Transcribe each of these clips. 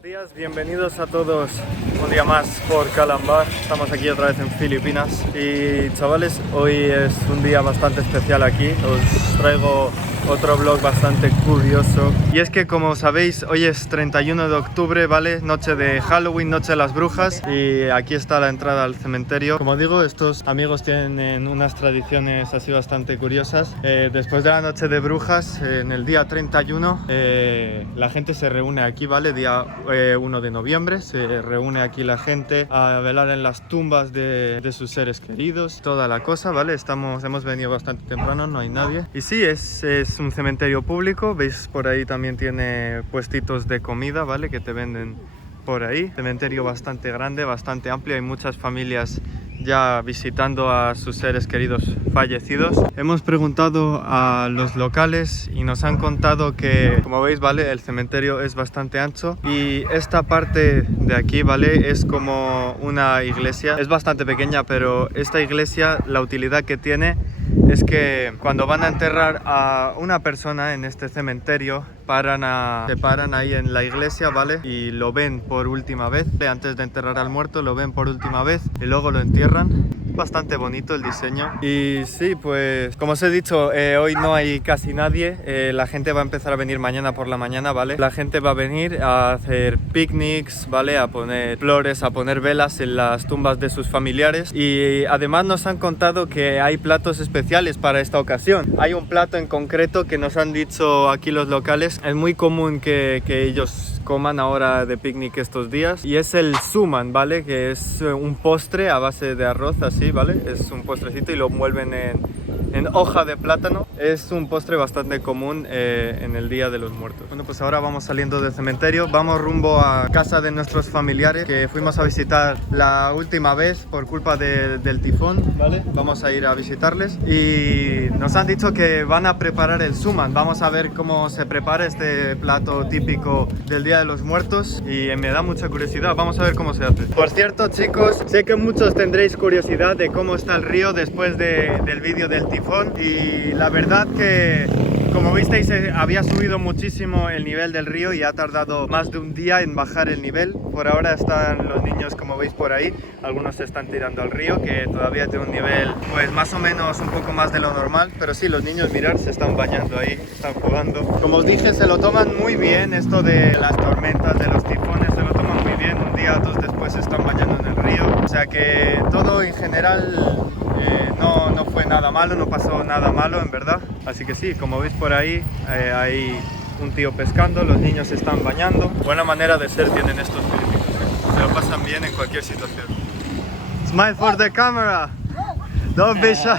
Buenos días, bienvenidos a todos un día más por Calambar. Estamos aquí otra vez en Filipinas y chavales, hoy es un día bastante especial aquí. Os traigo otro vlog bastante curioso y es que, como sabéis, hoy es 31 de octubre, ¿vale? Noche de Halloween, noche de las brujas, y aquí está la entrada al cementerio. Como digo, estos amigos tienen unas tradiciones así bastante curiosas. Después de la noche de brujas, en el día 31, la gente se reúne aquí, ¿vale? Día 1 de noviembre se reúne aquí la gente a velar en las tumbas de sus seres queridos, toda la cosa, ¿vale? Hemos venido bastante temprano, no hay nadie. Y sí, es un cementerio público, veis por ahí también tiene puestitos de comida, ¿vale? Que te venden por ahí. Cementerio bastante grande, bastante amplio, hay muchas familias ya visitando a sus seres queridos fallecidos. Hemos preguntado a los locales y nos han contado que, como veis, ¿vale? El cementerio es bastante ancho y esta parte de aquí, ¿vale? Es como una iglesia. Es bastante pequeña, pero esta iglesia, la utilidad que tiene es que cuando van a enterrar a una persona en este cementerio, se paran ahí en la iglesia, ¿vale? Y lo ven por última vez. Antes de enterrar al muerto lo ven por última vez y luego lo entierran. Bastante bonito el diseño. Y sí, pues como os he dicho, hoy no hay casi nadie. La gente va a empezar a venir mañana por la mañana, ¿vale? La gente va a venir a hacer picnics, ¿vale? A poner flores, a poner velas en las tumbas de sus familiares. Y además nos han contado que hay platos especiales para esta ocasión. Hay un plato en concreto que nos han dicho aquí los locales. Es muy común que ellos coman ahora de picnic estos días, y es el suman, ¿vale? Que es un postre a base de arroz, así, ¿vale? Es un postrecito y lo envuelven en hoja de plátano. Es un postre bastante común en el Día de los Muertos. Bueno, pues ahora vamos saliendo del cementerio, vamos rumbo a casa de nuestros familiares que fuimos a visitar la última vez por culpa del tifón, ¿vale? Vamos a ir a visitarles y nos han dicho que van a preparar el suman. Vamos a ver cómo se prepara este plato típico del Día de los Muertos y me da mucha curiosidad. Vamos a ver cómo se hace. Por cierto, chicos, sé que muchos tendréis curiosidad de cómo está el río después del vídeo del tifón, y la verdad que, como visteis, había subido muchísimo el nivel del río y ha tardado más de un día en bajar el nivel. Por ahora están los niños, como veis por ahí, algunos se están tirando al río, que todavía tiene un nivel pues más o menos un poco más de lo normal, pero sí, los niños, mirad, se están bañando ahí, están jugando. Como os dije, se lo toman muy bien esto de las tormentas, de los tifones, se lo toman muy bien. Un día o dos después se están bañando en el río, o sea que todo en general no fue nada malo, no pasó nada malo en verdad. Así que sí, como veis por ahí, hay un tío pescando, los niños se están bañando. Buena manera de ser tienen estos filipinos, ¿eh? Se lo pasan bien en cualquier situación. Smile for the camera. Don't be shy.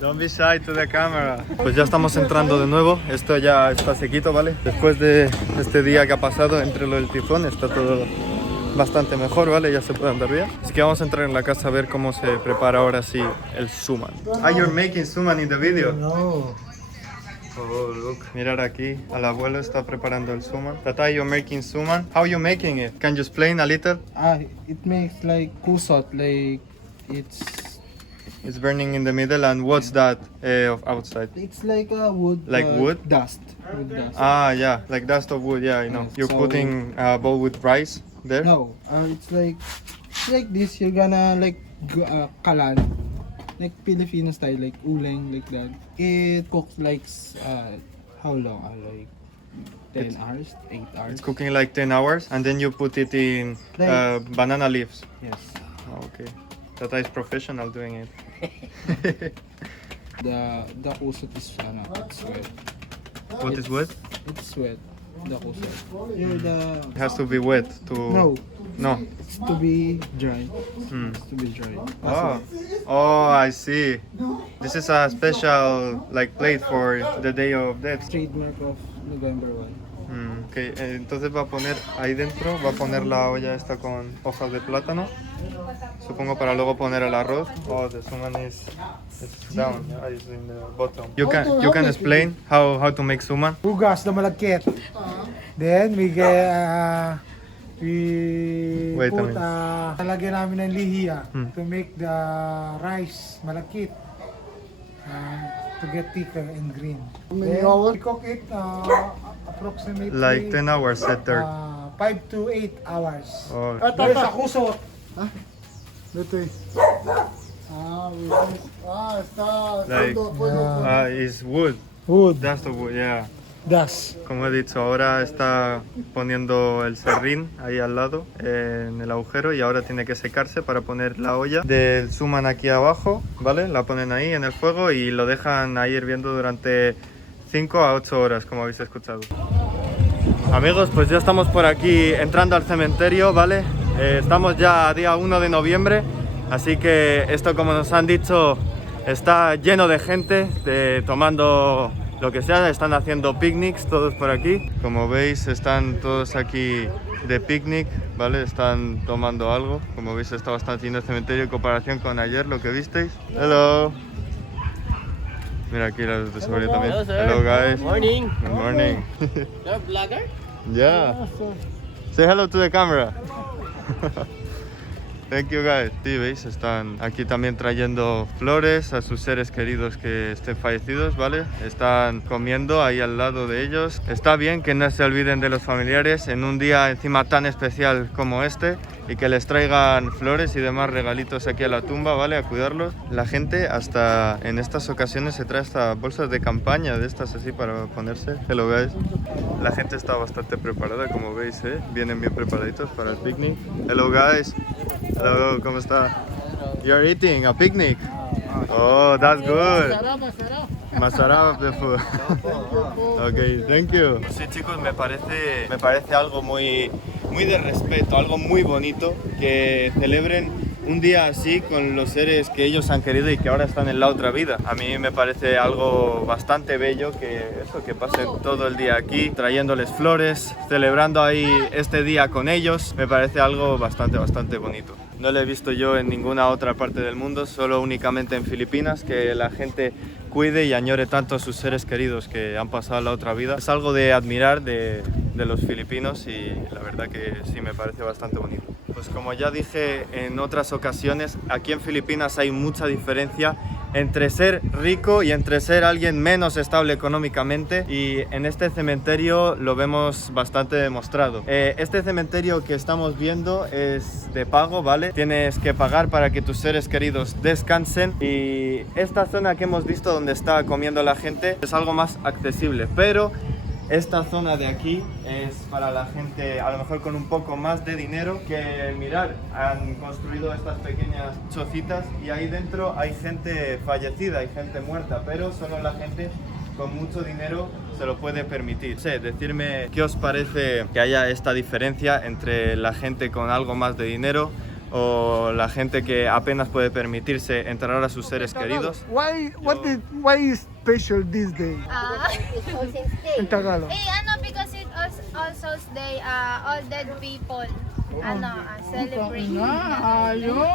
Don't be shy to the camera. Pues ya estamos entrando de nuevo. Esto ya está sequito, ¿vale? Después de este día que ha pasado entre lo del tifón, está todo bastante mejor, ¿vale? Ya se puede andar bien. Así que vamos a entrar en la casa a ver cómo se prepara ahora sí el suman. Ah, you're making suman in the video? No. Oh, look. Mirar aquí, al abuelo está preparando el suman. Tata, you're making suman. How you making it? Can you explain a little? It makes like kusot, like It's burning in the middle, and what's that of outside? it's like a wood. Like wood? Dust. Wood dust. Ah, yeah, like dust of wood, yeah, I know. You're So- putting a bowl with rice there? No, it's like this. You're gonna like kalan, like Filipino style, like uleng, like that. It cooks like how long? Like 10 hours, 8 hours. It's cooking like 10 hours, and then you put it in banana leaves. Yes. Oh, okay. Tata is professional doing it. The kusot is it's wet. What is wet? It's wet. The kusot. You're the It has to be wet to... no. No. It's to be dry. Hmm. It's to be dry. Oh, I see. This is a special like plate for the Day of Death. Trademark of November 1. Okay, entonces va a poner ahí dentro, va a poner la olla esta con hojas de plátano. Supongo para luego poner el arroz. Oh, the suman is down. Yeah, it's in the bottom. You can explain how to make suman? Hugas na malagkit. Then we Wait a put minute. talagyan namin ng lihiya Hmm. to make the rice malagkit. To get thicker and green. Then we cook it approximately Like 10 hours at 30. 5 to 8 hours. Oh. There's a kusot. Dito eh. Está Like, fuego. it's wood. Wood. That's the wood, yeah. Das. Como he dicho, ahora está poniendo el serrín ahí al lado en el agujero y ahora tiene que secarse para poner la olla del suman aquí abajo, ¿vale? La ponen ahí en el fuego y lo dejan ahí hirviendo durante 5 a 8 horas, como habéis escuchado. Amigos, pues ya estamos por aquí entrando al cementerio, ¿vale? Estamos ya a día 1 de noviembre, así que esto, como nos han dicho, está lleno de gente tomando lo que sea, están haciendo picnics todos por aquí. Como veis, están todos aquí de picnic, ¿vale? Están tomando algo. Como veis, está bastante lleno el cementerio en comparación con ayer, lo que visteis. Hello. Mira aquí los de seguridad también. Hello, sir. Hello, guys. Morning. Good morning. You're a vlogger? Yeah. Say hello to the camera. Thank you guys. Sí, veis, están aquí también trayendo flores a sus seres queridos que estén fallecidos, ¿vale? Están comiendo ahí al lado de ellos. Está bien que no se olviden de los familiares en un día encima tan especial como este y que les traigan flores y demás regalitos aquí a la tumba, ¿vale? A cuidarlos. La gente hasta en estas ocasiones se trae hasta bolsas de campaña de estas así para ponerse. Hello guys. La gente está bastante preparada, como veis, ¿eh? Vienen bien preparaditos para el picnic. Hello guys. Hello, ¿cómo está? You're eating a picnic? Oh, that's good. Masarab the food. Okay, thank you. Sí, chicos, me parece algo muy de respeto, algo muy bonito que celebren un día así con los seres que ellos han querido y que ahora están en la otra vida. A mí me parece algo bastante bello que pasen todo el día aquí trayéndoles flores, celebrando ahí este día con ellos. Me parece algo bastante bonito. No lo he visto yo en ninguna otra parte del mundo, solo únicamente en Filipinas, que la gente cuide y añore tanto a sus seres queridos que han pasado la otra vida. Es algo de admirar de los filipinos y la verdad que sí me parece bastante bonito. Pues como ya dije en otras ocasiones, aquí en Filipinas hay mucha diferencia entre ser rico y entre ser alguien menos estable económicamente, y en este cementerio lo vemos bastante demostrado. Este cementerio que estamos viendo es de pago, ¿vale? Tienes que pagar para que tus seres queridos descansen, y esta zona que hemos visto donde está comiendo la gente es algo más accesible, pero esta zona de aquí es para la gente a lo mejor con un poco más de dinero, que mirar, han construido estas pequeñas chocitas y ahí dentro hay gente fallecida, hay gente muerta, pero solo la gente con mucho dinero se lo puede permitir. No sé, decirme qué os parece que haya esta diferencia entre la gente con algo más de dinero o la gente que apenas puede permitirse enterrar a sus seres queridos. Why is special this day? In Tagalog. Because it also day all dead people celebrate.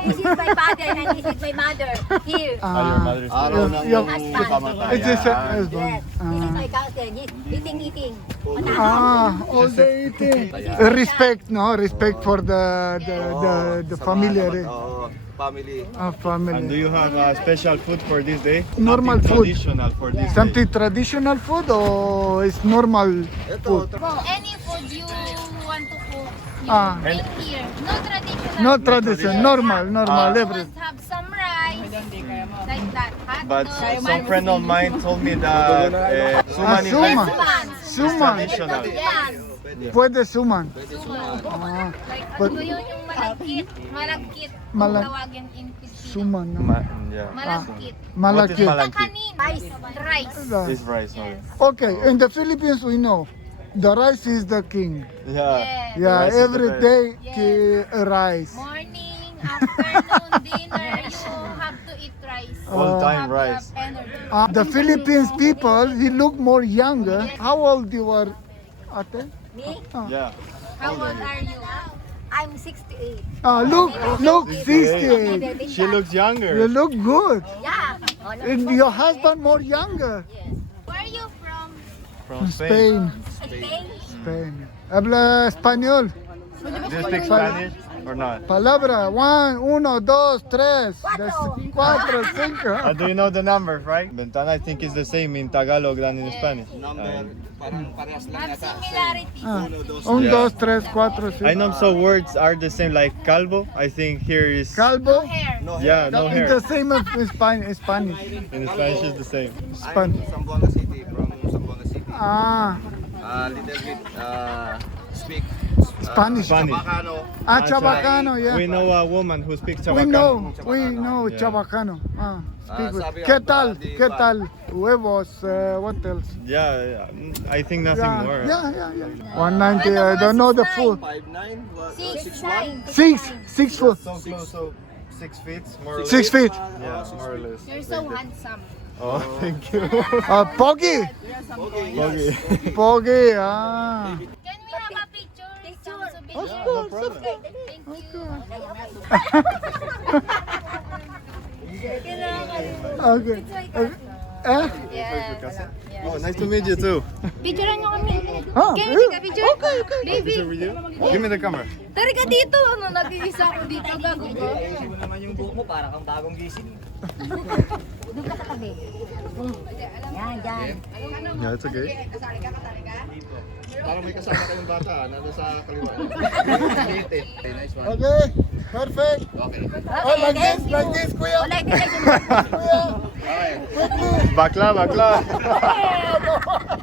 This is my father and this is my mother. Here. Your mother's Husband. Is this Yes. This is my cousin. He's eating. all day eating. Respect, no? Respect for the family. Family. Family. And do you have a special food for this day? Normal Something food. Traditional for this day. Something traditional food or is normal food? Any food you want to cook, you Ah. bring here. No traditional. No tradition, normal, You everything. want have some rice, like that. Hot But dogs. some friend of mine told me that suman is suman. like traditional. Yes. Puede suman. Suman. Like, But- ano yun yung malagkit? Malagkit. Malag- Tawagin in Filipino. Suman. No? Yeah. Malagkit. What is Malaki. malaki? Kanin. Rice. This rice. No? Okay, in the Philippines we know the rice is the king. Yeah. Yes. Yeah, Rice is the every best. day Yes. rice. Morning, afternoon, dinner, you have to eat rice. All time Have rice. energy. The Philippines people, he look more younger. How old you are, ate? Me? Yeah. How old are you? I'm 68. Look, 68. She looks You younger. look good. Yeah. And your husband more younger. Where are you from? From Spain. Spain. Spain. Habla español. Do you speak Spanish? or not? Palabra. 1, 2, 3, 4, 5. Do you know the numbers, right? Ventana, I think is the same in Tagalog than in Spanish. Number, parang parehas lang Have yata. similarities. 1, 2, 3, 4, 5. I know some words are the same, like calvo. I think here is Calvo. Hair. No yeah, no It's the hair. same as Spanish. In Spanish is the same. I'm Zamboanga City, from Zamboanga City. Ah, Little bit, speak Spanish. Spanish. Chabacano. Chabacano, yeah. We know a woman who speaks We Chabacano. know Yeah. Chabacano. Speak with. sabi ¿Qué ang tal? di ¿Qué ba- tal? Huevos, what else? Yeah, I think nothing more. Yeah. 190, I don't know the food. 5'9", what, 6'9". 6 foot. So close, so 6 feet, more or less. 6 feet. Yeah, more or less. You're so handsome. Oh, thank you. Pogi. Okay. Pogi, Can we have a picture? Some souvenir? No problem. Thank you. Okay. Eh? Yeah. Oh, nice to meet you too. Picturean nyo kami. Ah, Can we eh? take a picture? Baby. Picture with you? Give me the camera. Tari ka dito. Ano, nag-iisa ko dito. Gago ko. Doon ka sa tabi. Yan, dyan. Yeah, it's okay. Parang may kasama kayong bata, nandun sa kaliwa. Okay, nice one. Okay, perfect. Okay. Oh, like this, kuya. Wala yung guys. Kuya. Bakla.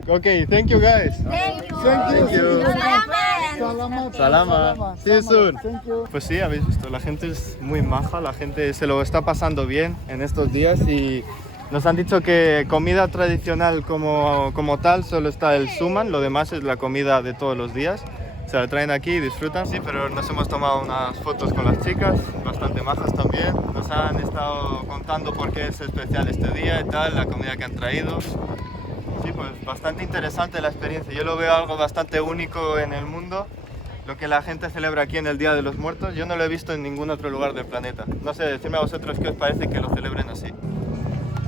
Okay, thank you guys. Thank you. Thank you. Salamat. Salama. See you soon. Thank you. Pues sí, habéis visto, la gente es muy maja, la gente se lo está pasando bien en estos días y nos han dicho que comida tradicional como tal solo está el suman, lo demás es la comida de todos los días. Se la traen aquí y disfrutan. Sí, pero nos hemos tomado unas fotos con las chicas, bastante majas también. Nos han estado contando por qué es especial este día y tal, la comida que han traído. Sí, pues bastante interesante la experiencia. Yo lo veo algo bastante único en el mundo, lo que la gente celebra aquí en el Día de los Muertos. Yo no lo he visto en ningún otro lugar del planeta. No sé, decidme a vosotros qué os parece que lo celebren así.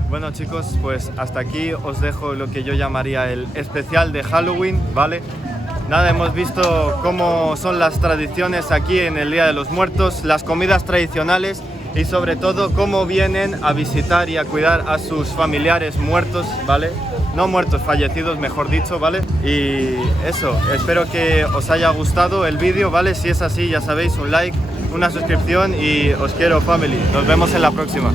Bueno chicos, pues hasta aquí os dejo lo que yo llamaría el especial de Halloween, ¿vale? Nada, hemos visto cómo son las tradiciones aquí en el Día de los Muertos, las comidas tradicionales y sobre todo cómo vienen a visitar y a cuidar a sus familiares muertos, ¿vale? No muertos, fallecidos, mejor dicho, ¿vale? Y eso, espero que os haya gustado el vídeo, ¿vale? Si es así, ya sabéis, un like, una suscripción y os quiero, family. Nos vemos en la próxima.